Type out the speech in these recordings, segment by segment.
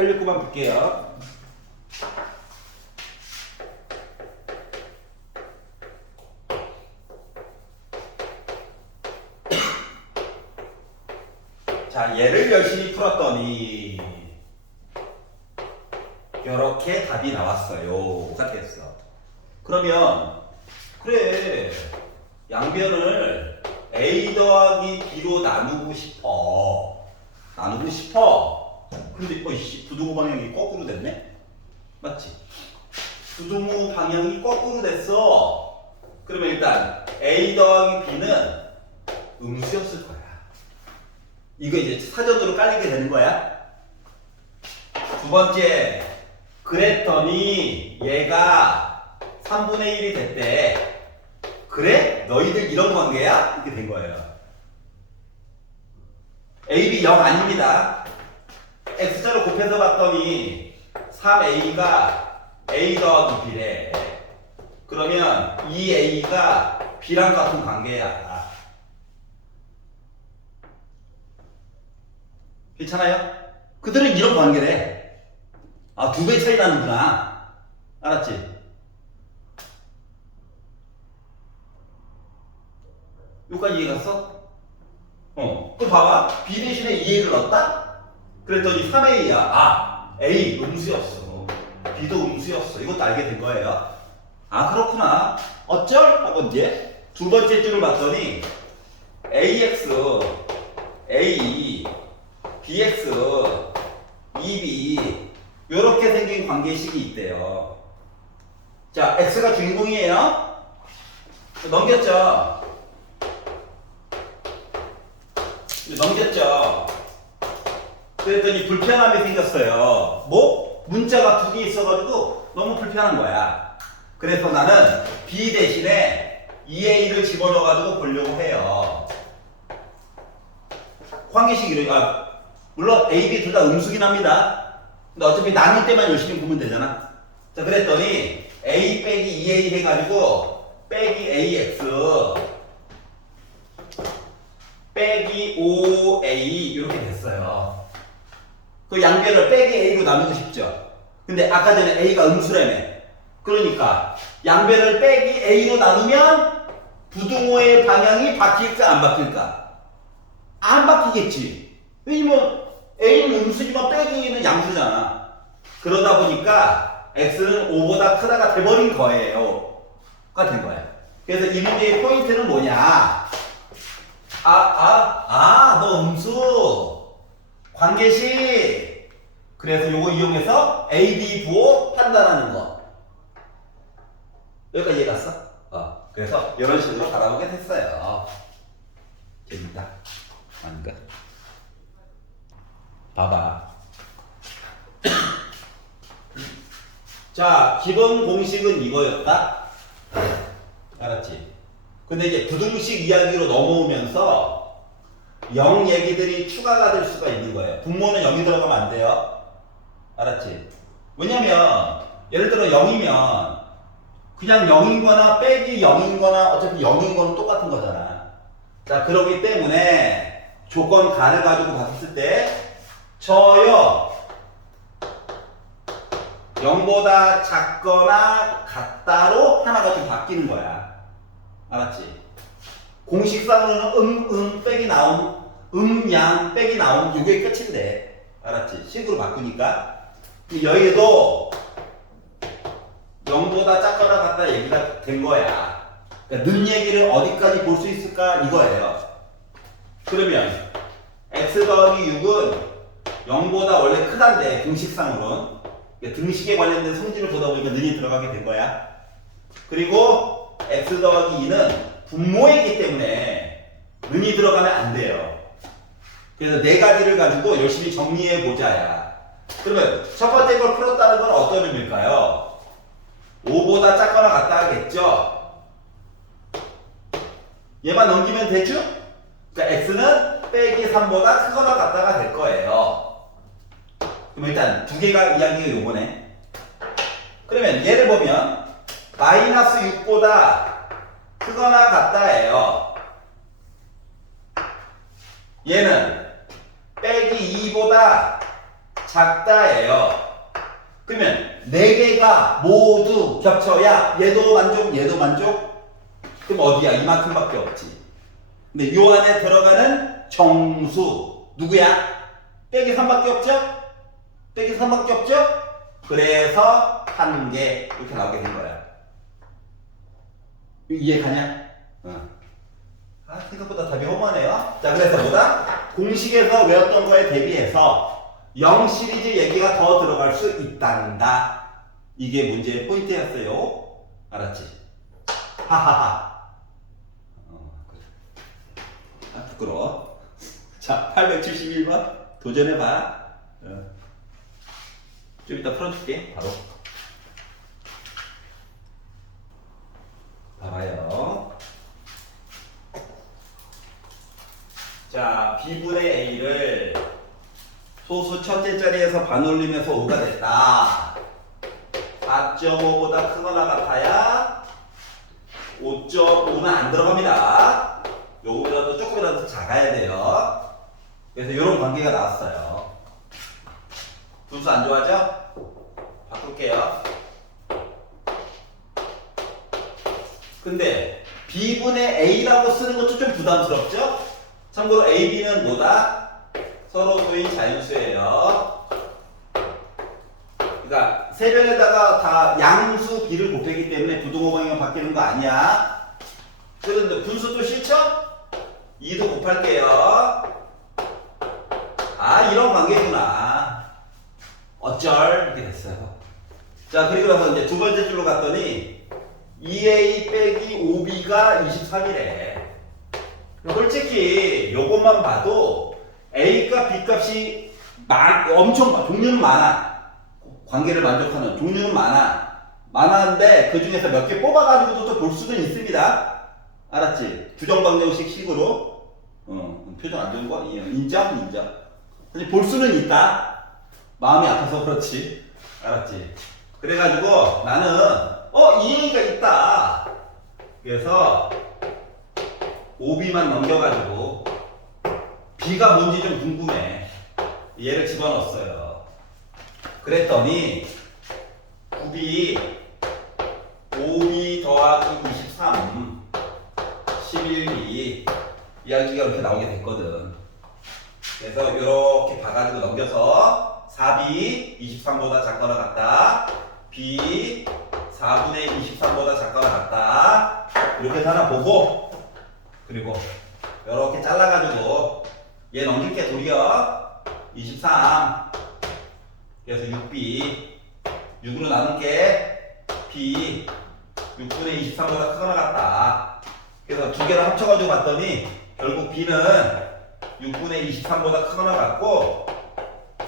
869번 볼게요. 자, 얘를 열심히 풀었더니 이렇게 답이 나왔어요. 가 됐어. 그러면 그래 양변을 a 더하기 b로 나누고 싶어. 나누고 싶어. 근데 어이씨 부등호 방향이 거꾸로 됐네. 맞지? 부등호 방향이 거꾸로 됐어. 그러면 일단 a 더하기 b는 음수였을 거야. 이거 이제 사전으로 깔리게 되는 거야. 두 번째, 그랬더니 얘가 3분의 1이 됐대. 그래? 너희들 이런 관계야? 이렇게 된 거예요. AB 0 아닙니다. X자로 곱해서 봤더니 3A가 A 더하기 B래. 그러면 2A가 B랑 같은 관계야. 괜찮아요? 그들은 이런 관계래. 아, 두 배 차이 나는구나. 알았지? 여기까지 이해 갔어? 어. 그럼 봐봐. B 대신에 2A를 넣었다? 그랬더니 3A야. 아, A 음수였어. B도 음수였어. 이것도 알게 된 거예요. 아, 그렇구나. 어쩔? 하고 이제 두 번째 줄을 봤더니 AX, A, BX, EB 이렇게 생긴 관계식이 있대요. 자, X가 주인공이에요. 넘겼죠. 넘겼죠. 그랬더니 불편함이 생겼어요. 뭐? 문자가 두 개 있어가지고 너무 불편한 거야. 그래서 나는 B 대신에 EA를 집어넣어가지고 보려고 해요. 관계식이래. 아, 물론 A, B 둘 다 음수긴 합니다. 근데 어차피 나눌 때만 열심히 보면 되잖아. 자, 그랬더니 A 빼기 2A 해가지고 빼기 AX 빼기 5A 이렇게 됐어요. 그 양변을 빼기 A로 나누고 싶죠. 근데 아까 전에 A가 음수라며. 그러니까 양변을 빼기 A로 나누면 부등호의 방향이 바뀔까 안 바뀔까? 안 바뀌겠지. 왜냐면 A는 음수지만 빼기는 양수잖아. 그러다 보니까 X는 5보다 크다가 돼버린 거예요. 가된 거야. 그래서 이 문제의 포인트는 뭐냐? 아, 아, 아, 너 음수. 관계식. 그래서 요거 이용해서 A, B 부호 판단하는 거. 여기까지 이해 갔어? 어. 그래서 이런 식으로 바라보게 됐어요. 재밌다. 아닌가? 봐봐. 자, 기본 공식은 이거였다. 알았지? 근데 이제 부등식 이야기로 넘어오면서 0 얘기들이 추가가 될 수가 있는 거예요. 분모는 0이 들어가면 안 돼요. 알았지? 왜냐면 예를 들어 0이면 그냥 0인 거나 빼기 0인 거나 어차피 0인 거는 똑같은 거잖아. 자, 그러기 때문에 조건 간을 가지고 봤을 때 저요 0보다 작거나 같다로 하나가 좀 바뀌는 거야. 알았지? 공식상으로는 음, 음 빼기 나옴, 음, 양 빼기 나옴, 이게 끝인데. 알았지? 식으로 바꾸니까. 여기에도 0보다 작거나 같다 얘기가 된 거야. 그러니까 는 얘기를 어디까지 볼 수 있을까? 이거예요. 그러면 x 더하기 6은 0보다 원래 크단데 등식상으로는 그러니까 등식에 관련된 성질을 보다 보니까 는이 들어가게 된 거야. 그리고 x 더하기 2는 분모이기 때문에 는이 들어가면 안 돼요. 그래서 네 가지를 가지고 열심히 정리해 보자야. 그러면 첫 번째 걸 풀었다는 건 어떤 의미일까요? 5보다 작거나 같다 하겠죠? 얘만 넘기면 되죠? 그러니까 x는 빼기 3보다 크거나 같다가 될 거예요. 그럼 일단 두 개가 이야기가 요거네. 그러면 얘를 보면 마이너스 6보다 크거나 같다예요. 얘는 빼기 2보다 작다예요. 그러면 네 개가 모두 겹쳐야 얘도 만족, 얘도 만족. 그럼 어디야? 이만큼밖에 없지. 근데 요 안에 들어가는 정수 누구야? 빼기 3밖에 없죠? 빼기 3밖에 없죠? 그래서 한 개 이렇게 나오게 된 거야. 이해 가냐? 어. 아, 생각보다 답이 허무하네요. 자, 그래서 보다 공식에서 외웠던 거에 대비해서 0 시리즈 얘기가 더 들어갈 수 있단다. 이게 문제의 포인트였어요. 알았지? 하하하. 어. 아, 부끄러워. 자, 871번 도전해봐. 어. 좀 이따 풀어줄게. 바로. 봐봐요. 자, B분의 A를 소수 첫째 자리에서 반올림해서 5가 됐다. 4.5보다 크거나 같아야 5.5는 안 들어갑니다. 요거보다도 조금이라도 작아야 돼요. 그래서 이런 관계가 나왔어요. 분수 안 좋아하죠? 바꿀게요. 근데 B분의 A라고 쓰는 것도 좀 부담스럽죠? 참고로 A, B는 뭐다? 서로 소인 자연수예요. 그러니까 세 변에다가 다 양수 B를 곱했기 때문에 부동호 방향 바뀌는 거 아니야. 그런데 분수도 싫죠? 2도 곱할게요. 아 이런 관계구나. 어쩔 이렇게 됐어요. 자 그리고 나서 이제 두 번째 줄로 갔더니 2A 빼기 5B가 23이래. 솔직히 요것만 봐도 A값, B값이 마, 엄청 많- 종류는 많아. 관계를 만족하는 종류는 많아. 많았는데 그 중에서 몇 개 뽑아가지고도 또 볼 수는 있습니다. 알았지? 부정방정식 식으로. 어, 표정 안 좋은 거 아니에요. 인정? 인정. 근데 볼 수는 있다. 마음이 아파서 그렇지. 알았지? 그래가지고 나는 어, 이 얘기가 있다. 그래서 오비만 넘겨가지고 B가 뭔지 좀 궁금해. 얘를 집어넣었어요. 그랬더니 9B 5B 더하기 23 11B 이야기가 이렇게 나오게 됐거든. 그래서 이렇게 봐가지고 넘겨서 4B 23보다 작거나 같다. B 4분의 23보다 작거나 같다. 이렇게 하나 보고 그리고 이렇게 잘라가지고 얘 넘길게 도리어. 23 그래서 6b 6으로 나눌게. b 6분의 23보다 크거나 같다. 그래서 두 개를 합쳐가지고 봤더니 결국 b는 6분의 23보다 크거나 같고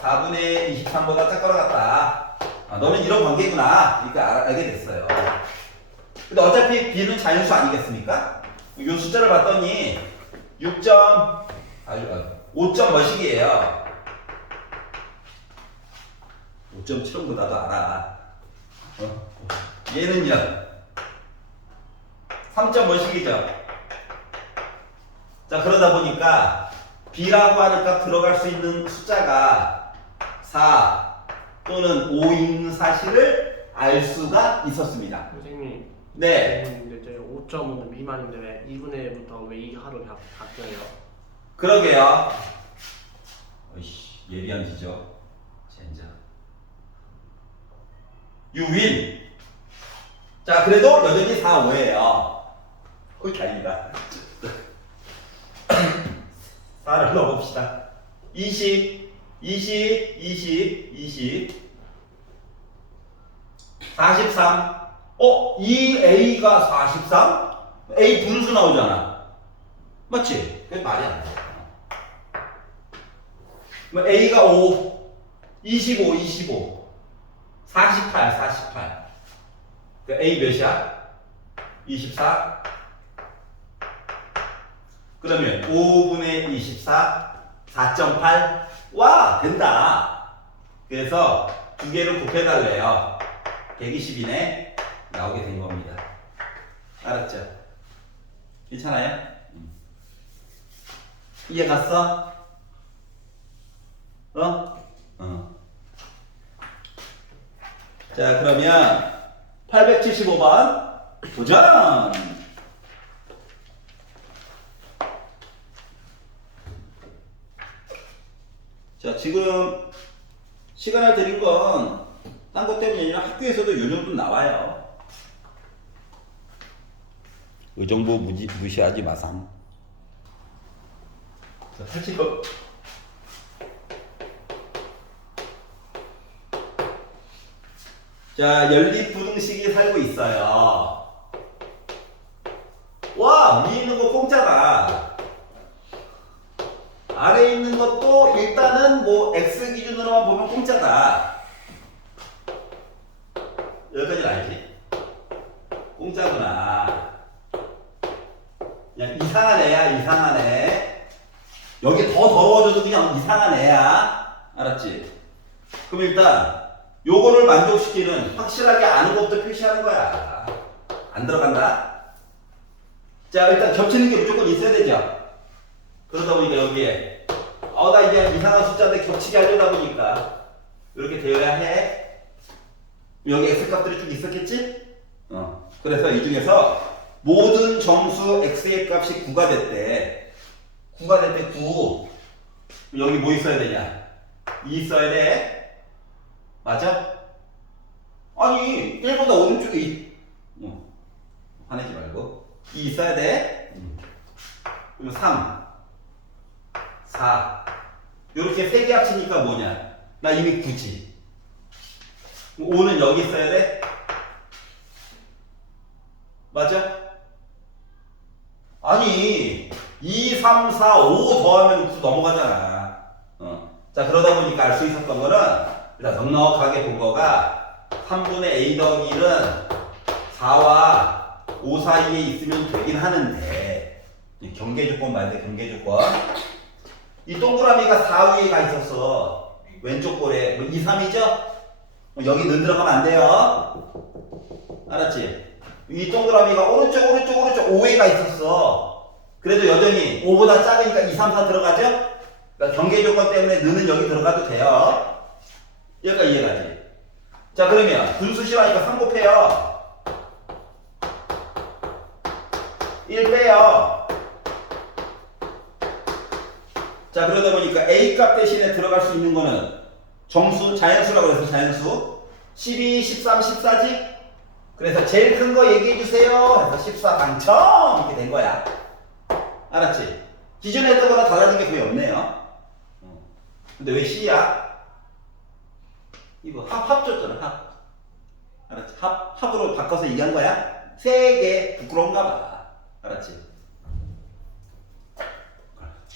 4분의 23보다 작거나 같다. 아, 너는 이런 관계구나. 이렇게 알, 알게 됐어요. 근데 어차피 b는 자연수 아니겠습니까? 요 숫자를 봤더니 6. 아주 5점 몇이에요? 5.7은 나도 알아. 어? 얘는요? 3점 몇이죠? 자 그러다 보니까 b라고 값 들어갈 수 있는 숫자가 4 또는 5인 사실을 알 수가 있었습니다. 선생님. 네. 근데 저희 5.5 미만인데 왜 2분의 1부터 왜 2하로 바뀌어요? 그러게요. 어이씨, 예리한 지죠. 젠장. 유윈. 자, 그래도 여전히 4, 5예요. 어이, 다행이다. 4를 넣어봅시다. 20, 20, 20, 20. 43. 어, 이 A가 43? A 분수 나오잖아. 맞지? 그게 말이 안 돼. 뭐 A가 5, 25, 25, 48, 48. 그 A 몇이야? 24. 그러면 5분의 24, 4.8. 와, 된다. 그래서 두 개를 곱해달래요. 120이네. 나오게 된 겁니다. 알았죠? 괜찮아요? 음. 이해 갔어? 어? 어. 자, 그러면 875번 도전! 자, 지금 시간을 드린 건 딴 것 때문이 아니라 학교에서도 요 정도 나와요. 의 정부 무지, 무시하지 마삼. 자, 80번. 자, 연립부등식이 살고 있어요. 와, 위에 있는 거 공짜다. 아래에 있는 것도 일단은 뭐 x 기준으로만 보면 공짜다. 여기까지 알지? 공짜구나. 그냥 이상한 애야, 이상한 애. 여기 더 더러워져도 그냥 이상한 애야. 알았지? 그럼 일단 요거를 만족시키는 확실하게 아는 것부터 표시하는 거야. 안 들어간다. 자, 일단 겹치는 게 무조건 있어야 되죠. 그러다 보니까 여기에 어, 나 이제 이상한 숫자인데 겹치게 하려다 보니까 이렇게 되어야 해. 여기 x 값들이 쭉 있었겠지? 어. 그래서 이 중에서 모든 정수 x의 값이 9가 됐대. 9가 될때 9. 여기 뭐 있어야 되냐? 2 있어야 돼. 맞아? 아니, 1보다 오른쪽에 이, 어, 화내지 말고. 2 있어야 돼. 음. 그리고 3, 4. 요렇게 세 개 합치니까 뭐냐? 나 이미 9지. 5는 여기 있어야 돼? 맞아? 아니, 2, 3, 4, 5 더하면 9 넘어가잖아. 어. 자, 그러다 보니까 알 수 있었던 거는, 일단 넉넉하게 본 거가, 3분의 a 더하기 1은 4와 5 사이에 있으면 되긴 하는데, 이 경계 조건 말돼, 경계 조건. 이 동그라미가 4 위에 가 있었어. 왼쪽 볼에. 뭐 2, 3이죠? 여기 는 들어가면 안 돼요. 알았지? 이 동그라미가 오른쪽, 오른쪽, 오른쪽 5회가 있었어. 그래도 여전히 5보다 작으니까 2, 3, 4 들어가죠? 그러니까 경계 조건 때문에 는은 여기 들어가도 돼요. 여기까지 이해가지? 자, 그러면 분수 싫어하니까 3 곱해요. 1 빼요. 자, 그러다 보니까 A 값 대신에 들어갈 수 있는 거는 정수, 자연수라고 해서 자연수. 12, 13, 14지? 그래서 제일 큰 거 얘기해 주세요. 해서 14 당첨! 이렇게 된 거야. 알았지? 기존에 했던 거랑 달라진 게 거의 없네요. 어. 근데 왜 C야? 이거 합, 합 줬잖아, 합. 알았지? 합, 합으로 바꿔서 얘기한 거야? 세개 부끄러운가 봐. 알았지?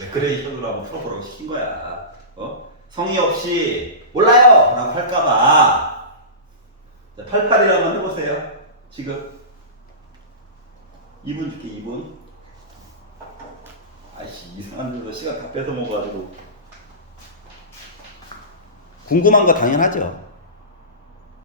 레크레이션으로 한번 풀어보라고 시킨 거야. 어? 성의 없이 몰라요! 라고 할까봐. 자, 88이라 한번 해보세요. 지금. 2분 줄게, 2분. 아이씨, 이상한 데서 시간 다 뺏어 먹어가지고. 궁금한 거 당연하죠.